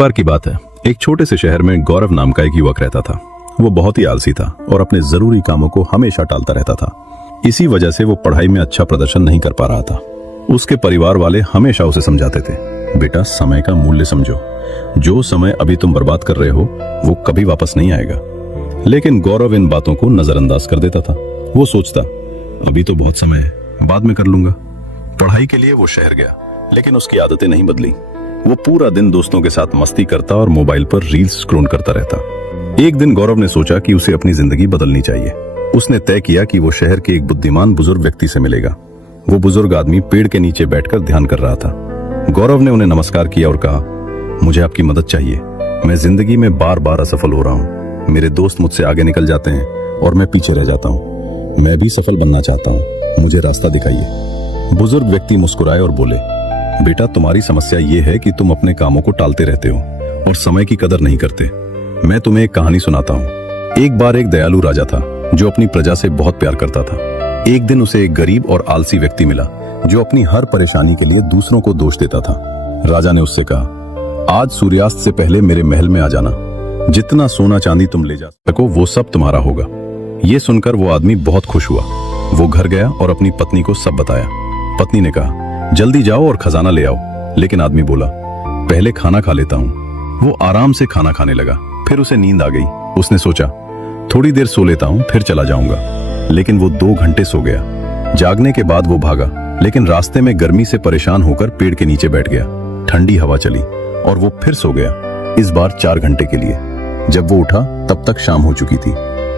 बार की बात है, एक छोटे से शहर में गौरव नाम का एक युवक रहता था। वो बहुत ही आलसी था और अपने जरूरी कामों को हमेशा टालता रहता था। इसी वजह से वो पढ़ाई में अच्छा प्रदर्शन नहीं कर पा रहा था। उसके परिवार वाले हमेशा उसे समझाते थे, बेटा समय का मूल्य समझो, जो समय अभी तुम बर्बाद कर रहे हो वो कभी वापस नहीं आएगा। लेकिन गौरव इन बातों को नजरअंदाज कर देता था। वो सोचता, अभी तो बहुत समय है, बाद में कर लूंगा। पढ़ाई के लिए वो शहर गया, लेकिन उसकी आदतें नहीं बदली। वो पूरा दिन दोस्तों के साथ मस्ती करता और मोबाइल पर रील्स स्क्रॉल करता रहता। एक दिन गौरव ने सोचा कि उसे अपनी जिंदगी बदलनी चाहिए। उसने तय किया कि वो शहर के एक बुद्धिमान बुजुर्ग व्यक्ति से मिलेगा। वो बुजुर्ग आदमी पेड़ के नीचे बैठकर ध्यान कर रहा था। गौरव ने उन्हें नमस्कार किया और कहा, मुझे आपकी मदद चाहिए। मैं जिंदगी में बार बार असफल हो रहा हूँ। मेरे दोस्त मुझसे आगे निकल जाते हैं और मैं पीछे रह जाता हूँ। मैं भी सफल बनना चाहता हूँ, मुझे रास्ता दिखाइए। बुजुर्ग व्यक्ति मुस्कुराए और बोले, बेटा तुम्हारी समस्या ये है कि तुम अपने कामों को टालते रहते हो और समय की कदर नहीं करते। मैं तुम्हें एक कहानी सुनाता हूँ। एक बार एक दयालु राजा था जो अपनी प्रजा से बहुत प्यार करता था। एक दिन उसे एक गरीब और आलसी व्यक्ति मिला जो अपनी हर परेशानी के लिए दूसरों को दोष देता था। राजा ने उससे कहा, आज सूर्यास्त से पहले मेरे महल में आ जाना। जितना सोना चांदी तुम ले जा सको वो सब तुम्हारा होगा। ये सुनकर वो आदमी बहुत खुश हुआ। वो घर गया और अपनी पत्नी को सब बताया। पत्नी ने कहा, जल्दी जाओ और खजाना ले आओ। लेकिन आदमी बोला, पहले खाना खा लेता हूँ। वो आराम से खाना खाने लगा। फिर उसे नींद आ गई। उसने सोचा, थोड़ी देर सो लेता हूँ, फिर चला जाऊंगा। लेकिन वो 2 घंटे सो गया। जागने के बाद वो भागा, लेकिन रास्ते में गर्मी से परेशान होकर पेड़ के नीचे बैठ गया। ठंडी हवा चली और वो फिर सो गया, इस बार 4 घंटे के लिए। जब वो उठा तब तक शाम हो चुकी थी।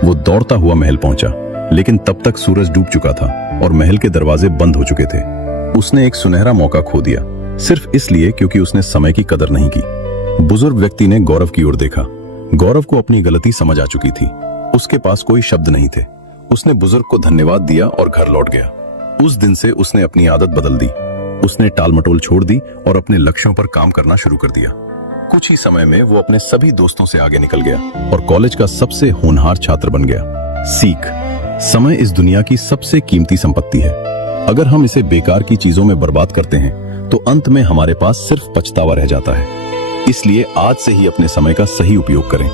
वो दौड़ता हुआ महल पहुंचा, लेकिन तब तक सूरज डूब चुका था और महल के दरवाजे बंद हो चुके थे। उसने एक सुनहरा मौका खो दिया, सिर्फ इसलिए क्योंकि उसने समय की कदर नहीं की। बुजुर्ग व्यक्ति ने गौरव की ओर देखा। गौरव को अपनी गलती समझ आ चुकी थी। उसके पास कोई शब्द नहीं थे। उसने बुजुर्ग को धन्यवाद दिया और घर लौट गया। उस दिन से उसने अपनी आदत बदल दी। उसने टालमटोल छोड़ दी और अपने लक्ष्यों पर काम करना शुरू कर दिया। कुछ ही समय में वो अपने सभी दोस्तों से आगे निकल गया और कॉलेज का सबसे होनहार छात्र बन गया। सीख, समय इस दुनिया की सबसे कीमती संपत्ति है। अगर हम इसे बेकार की चीजों में बर्बाद करते हैं तो अंत में हमारे पास सिर्फ पछतावा रह जाता है। इसलिए आज से ही अपने समय का सही उपयोग करें।